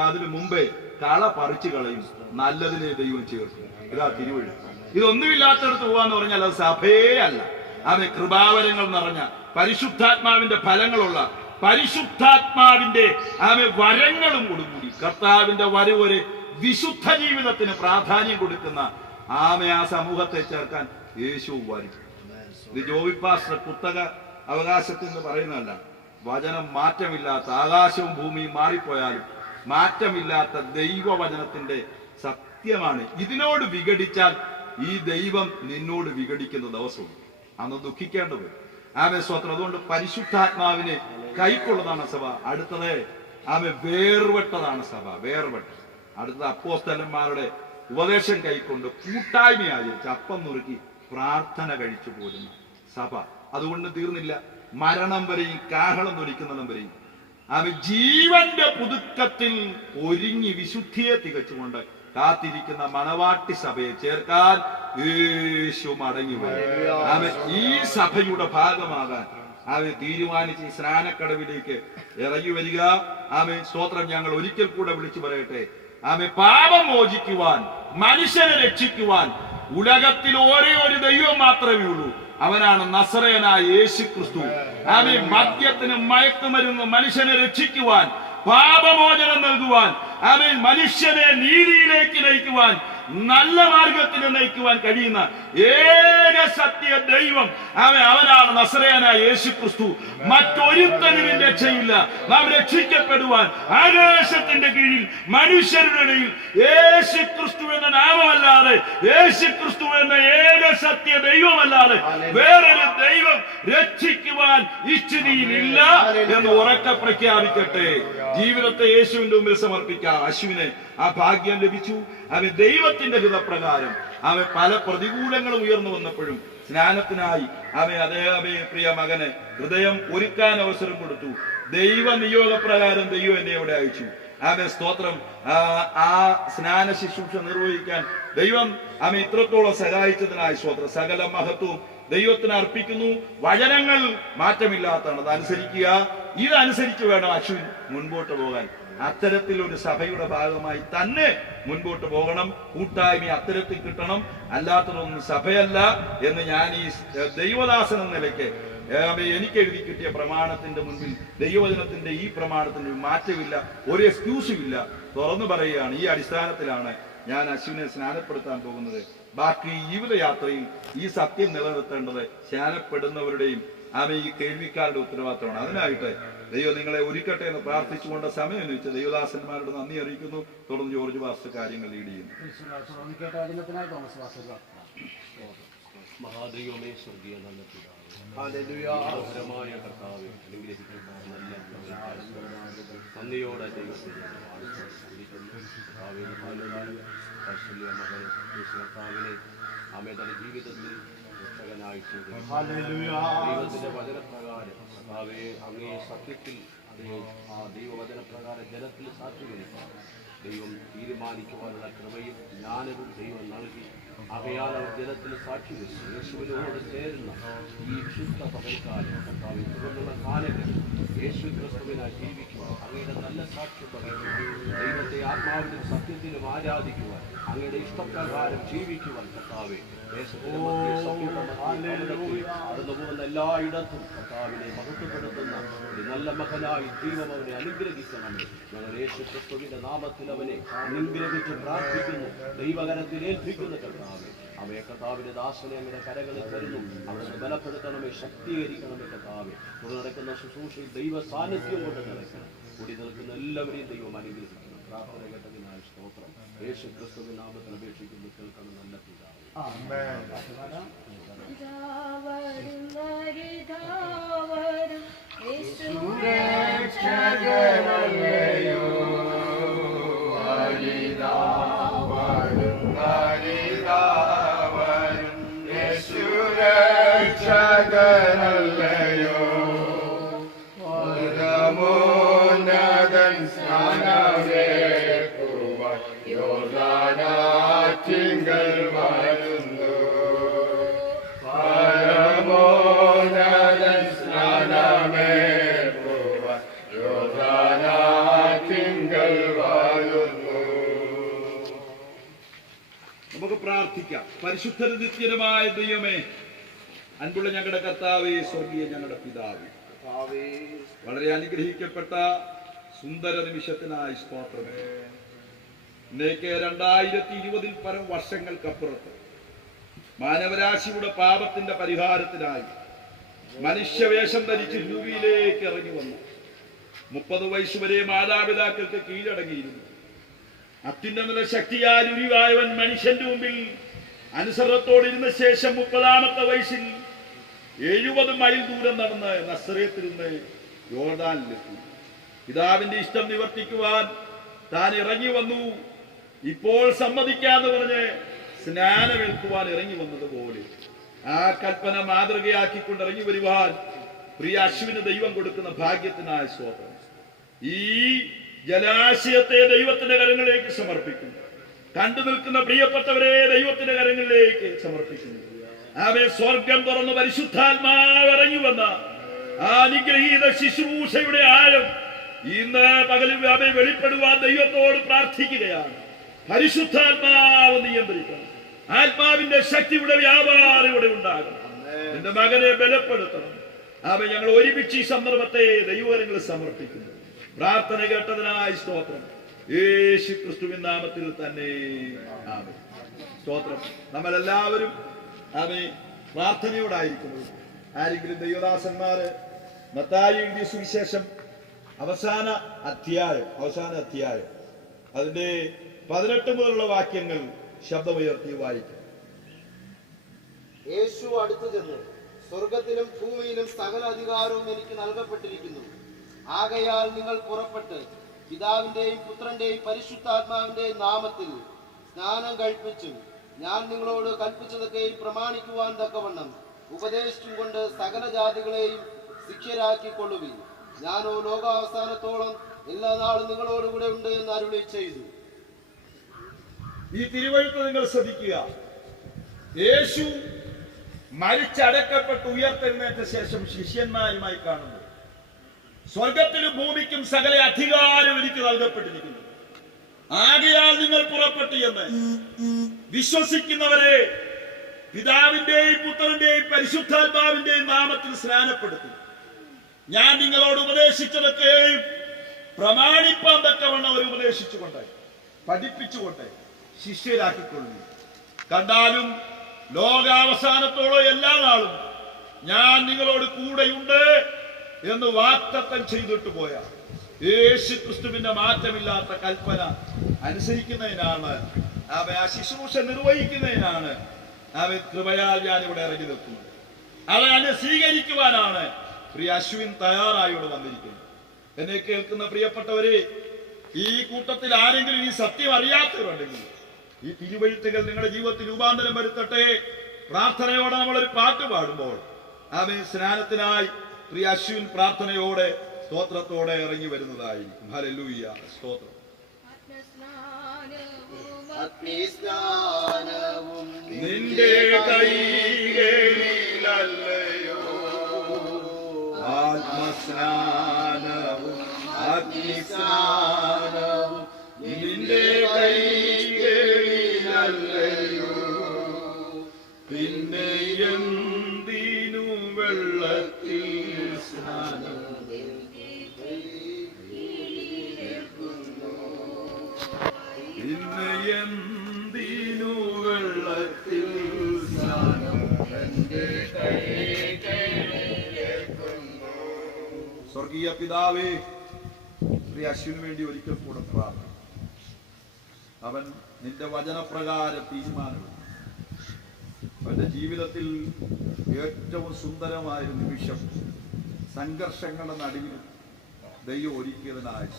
അതിനു മുമ്പേ കള പറിച്ചു കളയും, നല്ലതിനെ ദൈവം ചേർക്കും. ഇതാ തിരുവഴുത്ത്. ഇതൊന്നുമില്ലാത്തടത്ത് പോവാന്ന് പറഞ്ഞാൽ അത് സഭയേ അല്ല. കൃപാവരങ്ങൾ നിറഞ്ഞ പരിശുദ്ധാത്മാവിന്റെ ഫലങ്ങളുള്ള, പരിശുദ്ധാത്മാവിന്റെ വരങ്ങളും കൂടി കർത്താവിന്റെ വരവൊരു വിശുദ്ധ ജീവിതത്തിന് പ്രാധാന്യം കൊടുക്കുന്ന ആ സമൂഹത്തെ ചേർക്കാൻ യേശു വരും. ഇത് ജോബി പാസ്റ്റർ കുത്തക അവകാശത്തിൽ നിന്ന് പറയുന്നതല്ല. വചനം മാറ്റമില്ലാത്ത, ആകാശവും ഭൂമിയും മാറിപ്പോയാലും മാറ്റമില്ലാത്ത ദൈവവചനത്തിന്റെ സത്യമാണ്. ഇതിനോട് വിഘടിച്ചാൽ ഈ ദൈവം നിന്നോട് വിഘടിക്കുന്ന ദിവസവും അന്ന് ദുഃഖിക്കേണ്ടത്. സ്വത്രം. അതുകൊണ്ട് പരിശുദ്ധാത്മാവിനെ കൈക്കൊള്ളതാണ് സഭ. അടുത്തത് വേർപെട്ടതാണ് സഭ. വേർപെട്ട. അടുത്തത് അപ്പോസ്തലന്മാരുടെ ഉപദേശം കൈക്കൊണ്ട് കൂട്ടായ്മ ആചരിച്ച് അപ്പം നുറുക്കി പ്രാർത്ഥന കഴിച്ചു പോരുന്ന സഭ. അതുകൊണ്ട് തീർന്നില്ല. മരണം വരെയും കാഹളം തൊലിക്കുന്നിടം വരെയും ജീവന്റെ പുതുക്കത്തിൽ ഒരുങ്ങി വിശുദ്ധിയെ തികച്ചുകൊണ്ട് കാത്തിരിക്കുന്ന മണവാട്ടി സഭയെ ചേർക്കാൻ യേശു മടങ്ങി വരും. ഈ സഭയുടെ ഭാഗമാകാൻ തീരുമാനിച്ച് ഈ സ്നാനക്കടവിലേക്ക് ഇറങ്ങി വരിക. സ്തോത്രം. ഞങ്ങൾ ഒരിക്കൽ കൂടെ വിളിച്ചു പറയട്ടെ, പാപം മോചിക്കുവാൻ, മനുഷ്യനെ രക്ഷിക്കുവാൻ ഉലകത്തിൽ ഒരേ ഒരു ദൈവം മാത്രമേ ഉള്ളൂ. അവനാണ് നസറേയനായ യേശു ക്രിസ്തു. മദ്യത്തിന് മയക്കുമരുന്ന് മനുഷ്യനെ രക്ഷിക്കുവാൻ, പാപമോചനം നൽകുവാൻ, മനുഷ്യനെ നീതിയിലേക്ക് നയിക്കുവാൻ, നല്ല മാർഗത്തിൽ നയിക്കുവാൻ കഴിയുന്ന ഏക സത്യ ദൈവം അവനാണ് നസറേയനായ യേശു ക്രിസ്തു. മറ്റൊരുത്തനും രക്ഷയില്ല. നാം രക്ഷിക്കപ്പെടുവാൻ ആകാശത്തിന്റെ കീഴിൽ മനുഷ്യരുടെ ഇടയിൽ യേശു ക്രിസ്തു എന്ന നാമമല്ലാതെ, യേശു ക്രിസ്തു എന്ന ഏക സത്യ ദൈവമല്ലാതെ വേറൊരു ദൈവം രക്ഷിക്കുവാൻ ഇച്ഛിതിയിലില്ല എന്ന് ഉറക്കെ പ്രഖ്യാപിക്കട്ടെ. ജീവിതത്തെ യേശുവിന്റെ മുമ്പിൽ സമർപ്പിക്കാം. അശ്വിനെ ആ ഭാഗ്യം ലഭിച്ചു. ദൈവത്തിന്റെ ഹിതപ്രകാരം പല പ്രതികൂലങ്ങളും ഉയർന്നു വന്നപ്പോഴും സ്നാനത്തിനായി പ്രിയ മകന് ഹൃദയം ഒരുക്കാൻ അവസരം കൊടുത്തു. ദൈവ നിയോഗപ്രകാരം ദൈവം എന്നെ അവിടെ അയച്ചു. സ്തോത്രം. ആ സ്നാന ശുശ്രൂഷ നിർവഹിക്കാൻ ദൈവം ഇത്രത്തോളം സഹായിച്ചതിനായി സ്തോത്രം. സകല മഹത്വവും ദൈവത്തിന് അർപ്പിക്കുന്നു. വചനങ്ങൾ മാറ്റമില്ലാത്തതാണ്. അതനുസരിക്കുക. ഇതനുസരിച്ച് വേണം അശ്വിൻ മുൻപോട്ട് പോകാൻ. അത്തരത്തിൽ ഒരു സഭയുടെ ഭാഗമായി തന്നെ മുൻപോട്ട് പോകണം. കൂട്ടായ്മ അത്തരത്തിൽ കിട്ടണം. അല്ലാത്തതൊന്നും സഭയല്ല എന്ന് ഞാൻ ഈ ദൈവദാസൻ എന്ന നിലയ്ക്ക് എനിക്ക് എഴുതി കിട്ടിയ പ്രമാണത്തിന്റെ മുൻപിൽ, ദൈവവചനത്തിന്റെ ഈ പ്രമാണത്തിന് മാറ്റമില്ല, ഒരു എക്സ്ക്യൂസും ഇല്ല, തുറന്നു പറയുകയാണ്. ഈ അടിസ്ഥാനത്തിലാണ് ഞാൻ അശ്വിനെ സ്നാനപ്പെടുത്താൻ പോകുന്നത്. ബാക്കി ജീവിതയാത്രയിൽ ഈ സത്യം നിലനിർത്തേണ്ടത് സ്നാനപ്പെടുന്നവരുടെയും ഈ കേൾവിക്കാരുടെ ഉത്തരവാദിത്തമാണ്. അതിനായിട്ട് ദൈവം നിങ്ങളെ ഒരുക്കട്ടെ എന്ന് പ്രാർത്ഥിച്ചുകൊണ്ട് സമയം അനുവദിച്ച ദൈവദാസന്മാരോട് നന്ദി അറിയിക്കുന്നു. തുടർന്ന് ജോർജ് പാസ്റ്റർ കാര്യങ്ങൾ ലീഡ് ചെയ്യുന്നു. മഹാദൈവമേ, സ്വർഗീയ നല്ല പിതാവേ, കർത്താവേ, അനുഗ്രഹിക്കുന്ന നല്ല നന്ദിയോടെ ദൈവത്തെ കർത്താവിനെ ആമേ തന്റെ ജീവിതത്തിൽ രക്ഷകനായി ദൈവത്തിന്റെ വചനപ്രകാരം കർത്താവേ അങ്ങേ സത്യത്തിൽ ആ ദൈവവചനപ്രകാരം ജനത്തിൽ സാക്ഷീകരിക്കാൻ ദൈവം തീരുമാനിക്കുവാനുള്ള കൃപയും ജ്ഞാനവും ദൈവം നൽകി. ആകയാൽ അവർ ജനത്തിൽ സാക്ഷി വെച്ചു യേശുവിനോട് ചേരുന്ന ഈ ശുദ്ധ പകൽക്കാലം കർത്താവിൽ തുടർന്നുള്ള കാലങ്ങളിൽ യേശു ക്രിസ്തുവിനായി ജീവിക്കുവാൻ അങ്ങയുടെ നല്ല സാക്ഷ്യം പകരുവാൻ ദൈവത്തെ ആത്മാവിലും സത്യത്തിലും ആരാധിക്കുവാൻ അങ്ങയുടെ ഇഷ്ടപ്രകാരം ജീവിക്കുവാൻ കർത്താവെ ദേശത്തിന്റെ മധ്യ സഭയുടെ കടന്നു പോകുന്ന എല്ലായിടത്തും കർത്താവിനെ മഹത്വപ്പെടുത്തുന്ന ഒരു നല്ല മകനായി ദൈവം അവനെ അനുഗ്രഹിക്കണമേ. ഞങ്ങൾ യേശു ക്രിസ്തുവിന്റെ നാമത്തിൽ അവനെ അനുഗ്രഹിച്ച് പ്രാർത്ഥിക്കുന്നു, ദൈവകരത്തിൽ ഏൽപ്പിക്കുന്നു. കർത്താവെ അവയെ കർത്താവിന്റെ ദാസനെ അങ്ങയുടെ കരകളിൽ തരുന്നു. അവിടുന്ന് ബലപ്പെടുത്തണമേ, ശക്തീകരിക്കണമേ. കർത്താവെ തുടർന്ന് നടക്കുന്ന ശുശ്രൂഷയിൽ ദൈവ സാന്നിധ്യം കൊണ്ട് നിറയ്ക്കണം. കൂടി നിൽക്കുന്ന എല്ലാവരെയും ദൈവം അനുഗ്രഹിക്കണം. പ്രാർത്ഥന കേട്ടതിനാൽ സ്തോത്രം. യേശു ക്രിസ്തുവിന്റെ നാമത്തിൽ അപേക്ഷിക്കുന്നു. കേൾക്കണം നല്ല പിതാവേ. രക്ഷകനല്ലയോ പരമോന്നതൻ സ്നാനമേൽക്കുവാൻ യോർദാനാറ്റിങ്കൽ വരുന്നു. പരമോന്നതൻ സ്നാനമേൽക്കുവാൻ യോർദാനാറ്റിങ്കൽ വരുന്നു. നമുക്ക് പ്രാർത്ഥിക്കാം. പരിശുദ്ധ നിത്യമായ ദൈവമേ, അൻപുള്ള ഞങ്ങളുടെ കർത്താവേ, സ്വർഗീയ ഞങ്ങളുടെ പിതാവേ, വളരെ അനുഗ്രഹിക്കപ്പെട്ട സുന്ദര നിമിഷത്തിനായി സ്തോത്രമേ. ഇന്നേക്ക് 2020 പരം വർഷങ്ങൾക്കപ്പുറത്ത് മാനവരാശിയുടെ പാപത്തിന്റെ പരിഹാരത്തിനായി മനുഷ്യവേഷം ധരിച്ച് ഭൂമിയിലേക്ക് ഇറങ്ങി വന്നു. 30 വയസ്സ് വരെ മാതാപിതാക്കൾക്ക് കീഴടങ്ങിയിരുന്നു. അത്യുന്നത ശക്തിയാൽ ഉരുവായവൻ മനുഷ്യന്റെ മുമ്പിൽ അനുസരണത്തോടിരുന്ന ശേഷം 30-ാമത്തെ വയസ്സിൽ 70 മൈൽ ദൂരം നടന്ന് നസ്രയത്തിൽ നിന്ന് യോർദാനിലെത്തി. പിതാവിന്റെ ഇഷ്ടം നിവർത്തിക്കുവാൻ താൻ ഇറങ്ങി വന്നു. ഇപ്പോൾ സമ്മതിക്കാന്ന് പറഞ്ഞ് സ്നാനമേൽക്കുവാൻ ഇറങ്ങി വന്നതുപോലെ ആ കൽപ്പന മാതൃകയാക്കിക്കൊണ്ട് ഇറങ്ങി വരുവാൻ പ്രിയ അശ്വിന് ദൈവം കൊടുക്കുന്ന ഭാഗ്യത്തിനായ സ്തോത്രം. ഈ ജലാശയത്തെ ദൈവത്തിന്റെ കരങ്ങളിലേക്ക് സമർപ്പിക്കുന്നു. കണ്ടു നിൽക്കുന്ന പ്രിയപ്പെട്ടവരെ ദൈവത്തിന്റെ കരങ്ങളിലേക്ക് സമർപ്പിക്കുന്നു. അവൻ സ്വർഗം തുറന്ന് പരിശുദ്ധാത്മാവ് ഇറങ്ങി വന്ന ആ അനുഗ്രഹീത ശുശ്രൂഷയുടെ ആഴം ഇന്ന് പകലും അവയെ വെളിപ്പെടുവാൻ ദൈവത്തോട് പ്രാർത്ഥിക്കുകയാണ്. പരിശുദ്ധാത്മാവ് നിയന്ത്രിക്കണം. ആത്മാവിന്റെ ശക്തിയുടെ വ്യാപാരം ഇവിടെ ഉണ്ടാകണം. എന്റെ മകനെ ബലപ്പെടുത്തണം. അവൻ ഞങ്ങൾ ഒരുമിച്ച് ഈ സന്ദർഭത്തെ ദൈവകരങ്ങളിൽ സമർപ്പിക്കുന്നു. പ്രാർത്ഥന കേട്ടതിനായി സ്തോത്രം. യേശു ക്രിസ്തുവിൻ നാമത്തിൽ തന്നെ ആമേൻ. സ്തോത്രം. നമ്മളെല്ലാവരും ആമേൻ പ്രാർത്ഥനയോടായിരിക്കുന്നു. ആരെങ്കിലും ദൈവദാസന്മാര് മത്തായി എഴുതിയ സുവിശേഷം അവസാന അധ്യായം അതിന്റെ 18 മുതലുള്ള വാക്യങ്ങൾ ശബ്ദമുയർത്തി വായിക്കും. യേശു അടുത്തു ചെന്ന്, സ്വർഗത്തിലും ഭൂമിയിലും സകല അധികാരവും എനിക്ക് നൽകപ്പെട്ടിരിക്കുന്നു. ആകയാൽ നിങ്ങൾ പുറപ്പെട്ട് പിതാവിന്റെയും പുത്രന്റെയും പരിശുദ്ധാത്മാവിന്റെയും നാമത്തിൽ സ്നാനം കഴിപ്പിച്ചും ഞാൻ നിങ്ങളോട് കൽപ്പിച്ചതൊക്കെയും പ്രമാണിക്കുവാൻ തക്കവണ്ണം ഉപദേശിച്ചും കൊണ്ട് സകല ജാതികളെയും ശിഷ്യരാക്കിക്കൊള്ളുവിൻ. ഞാനോ ലോകാവസാനത്തോളം എല്ലാ നാളും നിങ്ങളോടുകൂടെ ഉണ്ട് എന്ന് അരുളി ചെയ്തു. ഈ തിരുവഴുത്ത് നിങ്ങൾ ശ്രദ്ധിക്കുക. യേശു മരിച്ചടക്കപ്പെട്ട് ഉയർത്തെഴുന്നേറ്റ ശേഷം ശിഷ്യന്മാരുമായി കാണുന്നു. സ്വർഗത്തിലും ഭൂമിക്കും സകല അധികാരം എനിക്ക് നൽകപ്പെട്ടിരിക്കുന്നു. ആകയാൽ നിങ്ങൾ പുറപ്പെട്ടു എന്ന് വിശ്വസിക്കുന്നവരെ പിതാവിന്റെയും പുത്രന്റെയും പരിശുദ്ധാത്മാവിന്റെയും നാമത്തിൽ സ്നാനപ്പെടുത്തും. ഞാൻ നിങ്ങളോട് ഉപദേശിച്ചതൊക്കെയും പ്രമാണിപ്പാൻ തക്കവണ്ണം അവർ ഉപദേശിച്ചുകൊണ്ട് പഠിപ്പിച്ചുകൊണ്ട് ശിഷ്യരാക്കിക്കൊള്ളുന്നു. കണ്ടാലും ലോകാവസാനത്തോളം എല്ലാ നാളും ഞാൻ നിങ്ങളോട് കൂടെയുണ്ട് എന്ന് വാഗ്ദത്തം ചെയ്തിട്ട് പോയ യേശു ക്രിസ്തുവിന്റെ മാറ്റമില്ലാത്ത കൽപ്പന അനുസരിക്കുന്നതിനാണ് അവൻ ആ ശുശ്രൂഷ നിർവഹിക്കുന്നതിനാണ് അവൻ കൃപയാൽ ഞാൻ ഇവിടെ ഇറങ്ങി നിൽക്കുന്നത്. അവനെ സ്വീകരിക്കുവാനാണ് പ്രിയ അശ്വിൻ തയ്യാറായോട് വന്നിരിക്കുന്നത്. എന്നെ കേൾക്കുന്ന പ്രിയപ്പെട്ടവരെ, ഈ കൂട്ടത്തിൽ ആരെങ്കിലും ഈ സത്യം അറിയാത്തവരുണ്ടെങ്കിൽ ഈ തിരുവഴുത്തുകൾ നിങ്ങളുടെ ജീവിതത്തിൽ രൂപാന്തരം വരുത്തട്ടെ. പ്രാർത്ഥനയോടെ നമ്മളൊരു പാട്ട് പാടുമ്പോൾ അവൻ സ്നാനത്തിനായി പ്രിയ അശ്വിൻ പ്രാർത്ഥനയോടെ സ്തോത്രത്തോടെ ഇറങ്ങി വരുന്നതായിരിക്കും. ഹല്ലേലൂയ, സ്തോത്രം. അഗ്നിസ്നാനവും നിന്റെ കൈകളിലല്ലയോ ആത്മസ്നാനവും അഗ്നിസ്നാനവും നിന്റെ കൈകളിലല്ലയോ പിന്നെ എന്തിനു വെള്ളത്തിൽ സ്നാനം പിന്നെ എന്തിനു വെള്ളത്തിൽ സ്നാനം സ്വർഗീയ പിതാവേ, പ്രിയ അശ്വിന് വേണ്ടി ഒരിക്കൽ കൂടെ പ്രാർത്ഥന. അവൻ നിന്റെ വചനപ്രകാരം തീരുമാനമെടുത്തു. അവന്റെ ജീവിതത്തിൽ ഏറ്റവും സുന്ദരമായൊരു നിമിഷം സംഘർഷങ്ങളുടെ നടുവിൽ ദൈവം ഒരുക്കിയതിനായി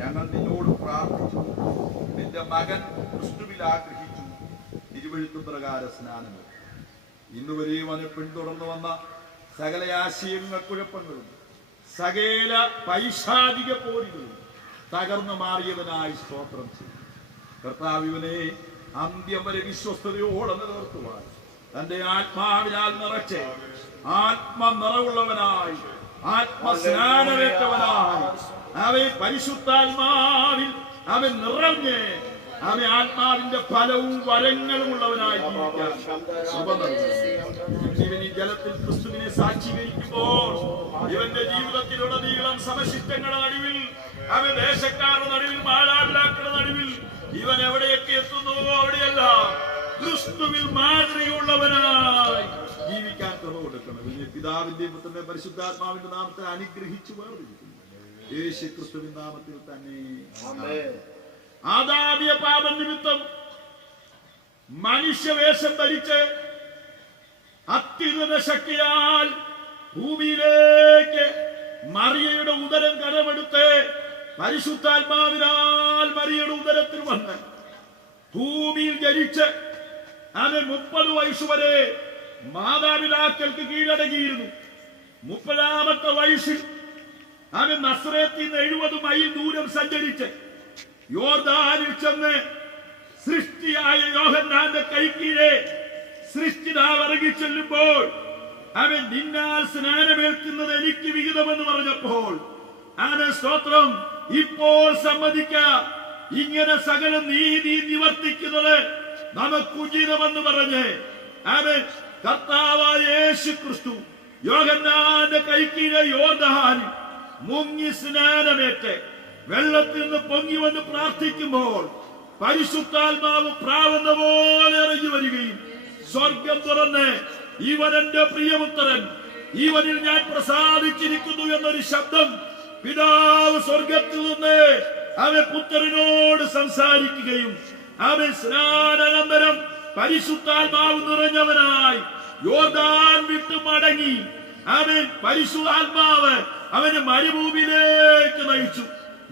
ഞങ്ങൾ നിന്നോട് പ്രാർത്ഥിച്ചു. നിന്റെ മകൻ ക്രിസ്തുവിൽ ആഗ്രഹിച്ചു തിരുവഴുത്തു പ്രകാര സ്നാനങ്ങൾ. ഇന്നുവരെയും അവനെ പിന്തുടർന്നു വന്ന സകല ആശയങ്ങൾ കുഴപ്പങ്ങളും സകല പൈശാചിക പോരുകളും തകർന്നു മാറിയതിനായി സ്തോത്രം ചെയ്തു. കർത്താവിനെ അന്ത്യം വരെ വിശ്വസ്തയോടെ നിലനിർത്തുവാൻ തന്റെ ആത്മാവിനാൽ നിറച്ച് ആത്മനിറവുള്ളവനായി ആത്മസ്നാനമേറ്റവനായി അവൻ പരിശുദ്ധാത്മാവിൽ അവൻ നിറഞ്ഞ് അവൻ ആത്മാവിന്റെ ഫലവും വരങ്ങളും ഉള്ളവനായി ഇവൻ ഈ ജലത്തിൽ ക്രിസ്തുവിനെ സാക്ഷീകരിക്കുമ്പോൾ ഇവന്റെ ജീവിതത്തിലുടനീളം സമശിഷ്ടങ്ങളുടെ നടുവിൽ അവൻ ദേശക്കാരുടെ നടുവിൽ മാതാപിതാക്കളുടെ നടുവിൽ ഇവൻ എവിടെയൊക്കെ എത്തുന്നുവോ അവിടെയെല്ലാം ക്രിസ്തുവിൽ മാതൃകയുള്ളവനായി ജീവിക്കാൻ കൃപ കൊടുക്കണം. പിതാവിന്റെ പുത്രന്റെ പരിശുദ്ധാത്മാവിന്റെ നാമത്തെ അനുഗ്രഹിച്ചു വേർതിരിക്കുന്നു. യേശു ക്രിസ്തുവിൻ നാമത്തിൽ തന്നെ. ആദാമ്യ പാപം നിമിത്തം മനുഷ്യവേഷം ധരിച്ച് അത്യുന്നത ശക്തിയാൽ ഭൂമിയിലേക്ക് മറിയയുടെ ഉദരം കടമെടുത്ത് പരിശുദ്ധാത്മാവിനാൽ മറിയയുടെ ഉദരത്തിൽ വന്ന് ഭൂമിയിൽ ജനിച്ച് അവൻ 30 വയസ്സുവരെ മാതാപിതാക്കൾക്ക് കീഴടങ്ങിയിരുന്നു. 30ാമത്തെ വയസ്സിൽ അവൻ നസ്രത്തിൽ നിന്ന് 70 മൈൽ ദൂരം സഞ്ചരിച്ച് യോർദാനിൽ ചെന്ന് സൃഷ്ടിയായ യോഹന്നാന്റെ കൈക്കീഴെ സൃഷ്ടിതാവ് ഇറങ്ങി ചെല്ലുമ്പോൾ അവൻ നിന്നാൽ സ്നാനമേൽക്കുന്നത് എനിക്ക് വിഹിതമെന്ന് പറഞ്ഞപ്പോൾ അവന് സ്തോത്രം ഇപ്പോൾ സമ്മതിക്കാം. ഇങ്ങനെ സകല നീതി നിവർത്തിക്കുന്നത് നമുക്കുചിതമെന്ന് പറഞ്ഞ് അവൻ കർത്താവായ യേശു ക്രിസ്തു യോഹന്നാന്റെ കൈക്കീഴെ യോർദാനിൽ മുങ്ങി സ്നാനമേറ്റ് വെള്ളത്തിൽ നിന്ന് പൊങ്ങി വന്ന് പ്രാർത്ഥിക്കുമ്പോൾ പരിശുദ്ധാത്മാവ് പ്രാവുന്ന പോലെ ഇറങ്ങി വരികയും സ്വർഗം തുറന്ന് ഇവൻ എന്റെ പ്രിയപുത്രൻ, ഇവനിൽ ഞാൻ പ്രസാദിച്ചിരിക്കുന്നു എന്നൊരു ശബ്ദം പിതാവ് സ്വർഗത്തിൽ നിന്ന് അവൻ പുത്രനോട് സംസാരിക്കുകയും അവൻ സ്നാനാനന്തരം പരിശുദ്ധാത്മാവ് നിറഞ്ഞവനായി യോർദാൻ വിട്ടു മടങ്ങി അവൻ പരിശുദ്ധാത്മാവ് അവനെ മരുഭൂമിയിലേക്ക് നയിച്ചു.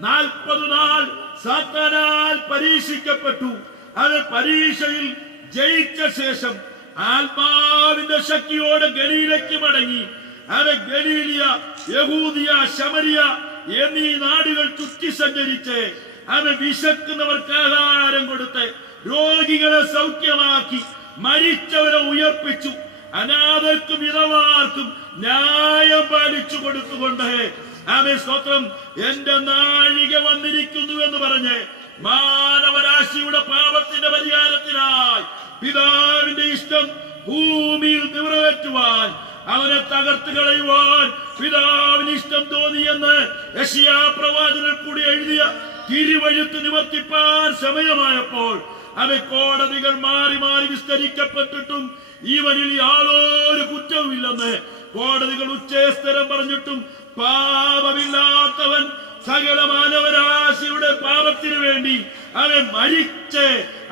40 നാൾ സാത്താനാൽ പരീക്ഷിക്കപ്പെട്ടു. അവൻ പരീക്ഷയിൽ ജയിച്ച ശേഷം ആത്മാവിന്റെ ശക്തിയോടെ ഗലീലയ്ക്ക് മടങ്ങി. അവൻ ഗലീലിയ, യഹൂദിയ, ശമരിയ എന്നീ നാടുകൾ ചുറ്റി സഞ്ചരിച്ച് അവൻ വിശക്കുന്നവർക്ക് ആഹാരം കൊടുത്ത് രോഗികളെ സൗഖ്യമാക്കി മരിച്ചവരെ ഉയർപ്പിച്ചു. അനാഥർക്കും വിധവാർക്കും ന്യായം പാലിച്ചു കൊടുത്തുകൊണ്ട് ആമേൻ സ്തോത്രം എന്റെ നാഴിക വന്നിരിക്കുന്നു എന്ന് പറഞ്ഞ് മാനവരാശിയുടെ പാപത്തിന്റെ പരിഹാരത്തിനായി പിതാവിന്റെ ഇഷ്ടം ഭൂമിയിൽ നിറവേറ്റുവാൻ അവനെ തകർത്ത് കളയുവാൻ പിതാവിന് ഇഷ്ടം തോന്നിയെന്ന് യെശയ്യാ പ്രവാചകൻ കൂടി എഴുതിയ തിരുവഴുത്ത് നിവർത്തിപ്പാൻ സമയമായപ്പോൾ കോടതികൾ മാറി മാറി വിസ്തരിക്കപ്പെട്ടിട്ടും ഇവനിൽ യാതൊരു കുറ്റവുമില്ലെന്ന് കോടതികൾ ഉച്ചസ്ഥരം പറഞ്ഞിട്ടും പാപമില്ലാത്തവൻ സകല മാനവരാശിയുടെ പാപത്തിനു വേണ്ടി അവൻ മരിച്ച്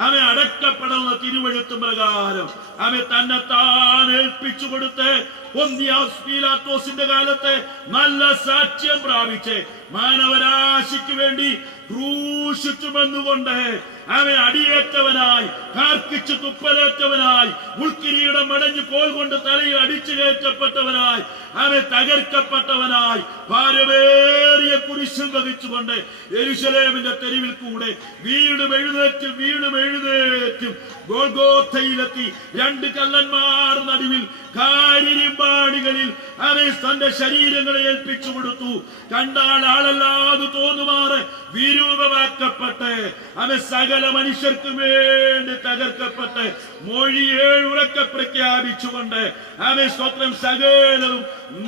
അവൻ അടക്കപ്പെടുന്ന തിരുവഴുത്തും പ്രകാരം അവൻ തന്നെത്താൻ ഏൽപ്പിച്ചു കൊടുത്ത് പൊന്തിയോസ് പീലാത്തോസിന്റെ കാലത്തെ നല്ല സാക്ഷ്യം പ്രാപിച്ച് മാനവരാശിക്ക് വേണ്ടി ക്രൂശിച്ചു വന്നുകൊണ്ട് അവൻ അടിയേറ്റവനായി കാർക്കിച്ചു തുപ്പലേറ്റവനായി മുൾക്കിരീടം മടഞ്ഞു കോൽ കൊണ്ട് തലയിൽ അടിച്ചു കയറ്റപ്പെട്ടവനായി അവൻ തകർക്കപ്പെട്ടവനായി ഭാരമേറിയ കുരിശും വഹിച്ചുകൊണ്ട് യെരൂശലേമിന്റെ തെരുവിൽ കൂടെ വീണ്ടും എഴുന്നേറ്റും ഗോൽഗോഥയിലെത്തി 2 കള്ളന്മാർ നടുവിൽ കാരിരിമ്പാടികളിൽ അവൻ തന്റെ ശരീരങ്ങളെ ഏൽപ്പിച്ചു കൊടുത്തു. കണ്ടാൽ ആളല്ലാതെ തോന്നുമാറ് വിരൂപമാക്കപ്പെട്ട് അവൻ സകല മനുഷ്യർക്കും വേണ്ടി തകർക്കപ്പെട്ട് മൊഴി 7 ഉറക്കെ പ്രഖ്യാപിച്ചുകൊണ്ട് അവൻ സ്വത്രം സകലവും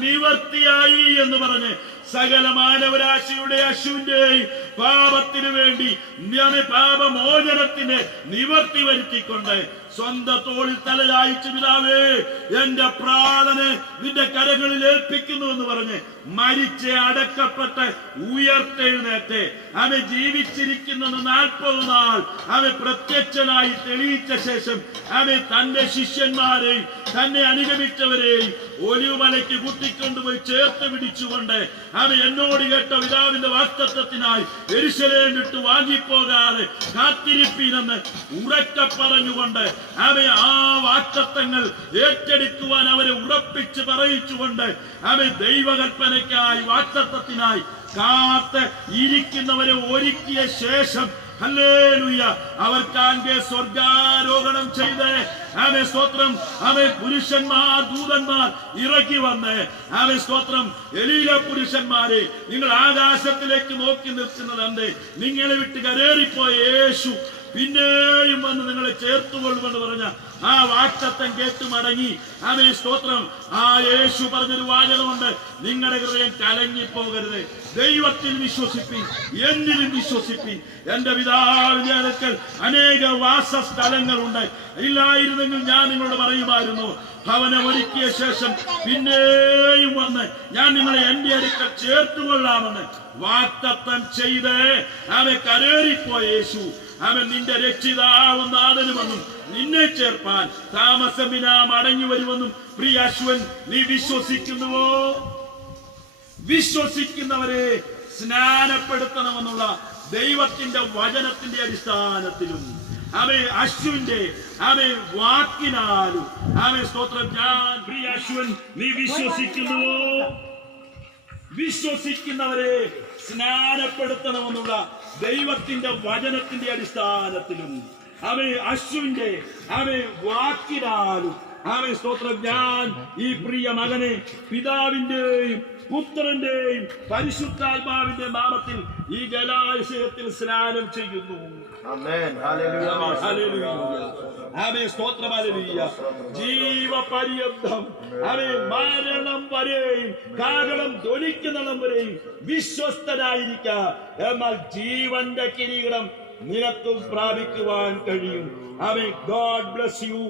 നിവർത്തിയായി എന്ന് പറഞ്ഞ് സകല മാനവരാശിയുടെ അശുവിന്റെയും പാപത്തിനു വേണ്ടി പാപമോചനത്തിന് നിവർത്തി വരുത്തിക്കൊണ്ട് സ്വന്തം തോളിൽ തലയായിച്ചു പിതാവേ എന്റെ പ്രാണനെ നിന്റെ കരങ്ങളിൽ ഏൽപ്പിക്കുന്നു എന്ന് പറഞ്ഞ് മരിച്ച് അടക്കപ്പെട്ട് ഉയർത്തെഴുന്നേറ്റ് അവൻ ജീവിച്ചിരിക്കുന്നത് 40 നാൾ അവൻ പ്രത്യക്ഷനായി തെളിയിച്ച ശേഷം അവൻ തന്റെ ശിഷ്യന്മാരെയും തന്നെ അനുഗമിച്ചവരെയും ഒലിവുമലയ്ക്ക് കൂട്ടിക്കൊണ്ടുപോയി ചേർത്ത് പിടിച്ചുകൊണ്ട് അവൻ എന്നോട് കേട്ട പിതാവിന്റെ വാഗ്ദത്തത്തിനായി യെരൂശലേം വിട്ടു വാങ്ങിപ്പോകാതെ കാത്തിരിപ്പീനെന്ന് ഉറക്കെ പറഞ്ഞുകൊണ്ട് അവൻ ആ വാഗ്ദത്തങ്ങൾ ഏറ്റെടുക്കുവാൻ അവരെ ഉറപ്പിച്ച് പറയിച്ചുകൊണ്ട് അവൻ ദൈവകൽപ്പനയ്ക്കായി വാഗ്ദത്തത്തിനായി കാത്ത് ഇരിക്കുന്നവരെ ഒരുക്കിയ ശേഷം ഹല്ലേലൂയ അവർക്കാകെ സ്വർഗാരോഹണം ചെയ്ത് അവൻ സ്തോത്രം അവൻ പുരുഷന്മാർ ദൂതന്മാർ ഇറക്കി വന്ന് അവൻ സ്തോത്രം എലീല പുരുഷന്മാരെ നിങ്ങൾ ആകാശത്തിലേക്ക് നോക്കി നിൽക്കുന്നതെന്ത് നിങ്ങളെ വിട്ട് കരേറിപ്പോയ യേശു പിന്നെയും വന്ന് നിങ്ങളെ ചേർത്തുകൊള്ളുമെന്ന് പറഞ്ഞ ആ വാഗ്ദത്തം കേട്ടു മടങ്ങി അവൻ സ്തോത്രം ആ യേശു പറഞ്ഞൊരു വാചകമുണ്ട്, നിങ്ങളുടെ ഹൃദയം കലങ്ങിപ്പോകരുത്, ദൈവത്തിൽ വിശ്വസിപ്പിൻ, എന്നിലും വിശ്വസിപ്പിൻ. എന്റെ പിതാവിന്റെ അടുക്കൽ അനേക വാസസ്ഥലങ്ങളുണ്ട്, ഇല്ലായിരുന്നെങ്കിൽ ഞാൻ നിങ്ങളോട് പറയുമായിരുന്നു. ഭവനം ഒരുക്കിയ ശേഷം പിന്നെയും വന്ന് ഞാൻ നിങ്ങളെ എന്റെ അടുക്കൽ ചേർത്തുകൊള്ളാമെന്ന് വാഗ്ദത്തം ചെയ്ത് അവൻ കരേറിപ്പോയ യേശു അവൻ നിന്റെ രക്ഷിതാവും നാഥനുമെന്നും നിന്നെ ചേർപ്പാൻ താമസമിനാ മടങ്ങി വരുമെന്നും പ്രിയ അശ്വൻ നീ വിശ്വസിക്കുന്നുവോ? വിശ്വസിക്കുന്നവരെ സ്നാനപ്പെടുത്തണമെന്നുള്ള ദൈവത്തിന്റെ വചനത്തിന്റെ അടിസ്ഥാനത്തിലും അവൻ അശ്വിന്റെ അവൻ വാക്കിനാലും അവൻ സ്തോത്രം ഞാൻ പ്രിയ അശ്വൻ നീ വിശ്വസിക്കുന്നുവോ? വിശ്വസിക്കുന്നവരെ സ്നാനപ്പെടുത്തണമെന്നുള്ള ദൈവത്തിന്റെ വചനത്തിന്റെ അടിസ്ഥാനത്തിലും അവൻ അശ്വിന്റെ അവൻ വാക്കിനാലും അവൻ സ്തോത്രം ഞാൻ ഈ പ്രിയ മകനെ പിതാവിന്റെയും പുത്രന്റെയും പരിശുദ്ധാത്മാവിന്റെ നാമത്തിൽ ഈ ജലാശയത്തിൽ സ്നാനം ചെയ്യുന്നു. ജീവപര്യന്തം അവൻ മരണം വരെയും കാഹളം ധ്വനിക്കുന്നിടം വരെയും വിശ്വസ്തനായിരിക്കാം. എന്നാൽ ജീവന്റെ കിരീടം നിനക്കും പ്രാപിക്കുവാൻ കഴിയും. ആമേൻ. God bless you.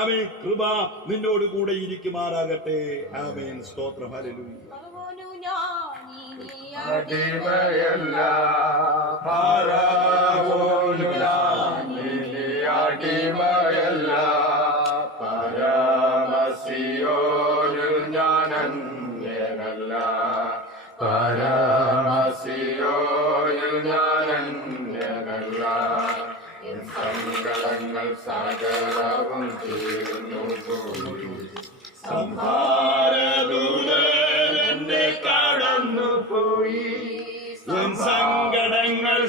ആമേൻ. കൃപ നിന്നോട് കൂടെ ഇരിക്കുമാറാകട്ടെ. ആമേൻ. സ്തോത്രം. ഹല്ലേലൂയ. അടിമയല്ല അടിമയല്ല പരമസിയോനിൽ ഞാനന്യനല്ല പരമസിയോനിൽ ഞാനന്യനല്ല സങ്കടങ്ങൾ സകലവും തീർന്നു പോയി സംഹാരദൂതൻ എന്നെ കടന്നു പോയി സങ്കടങ്ങൾ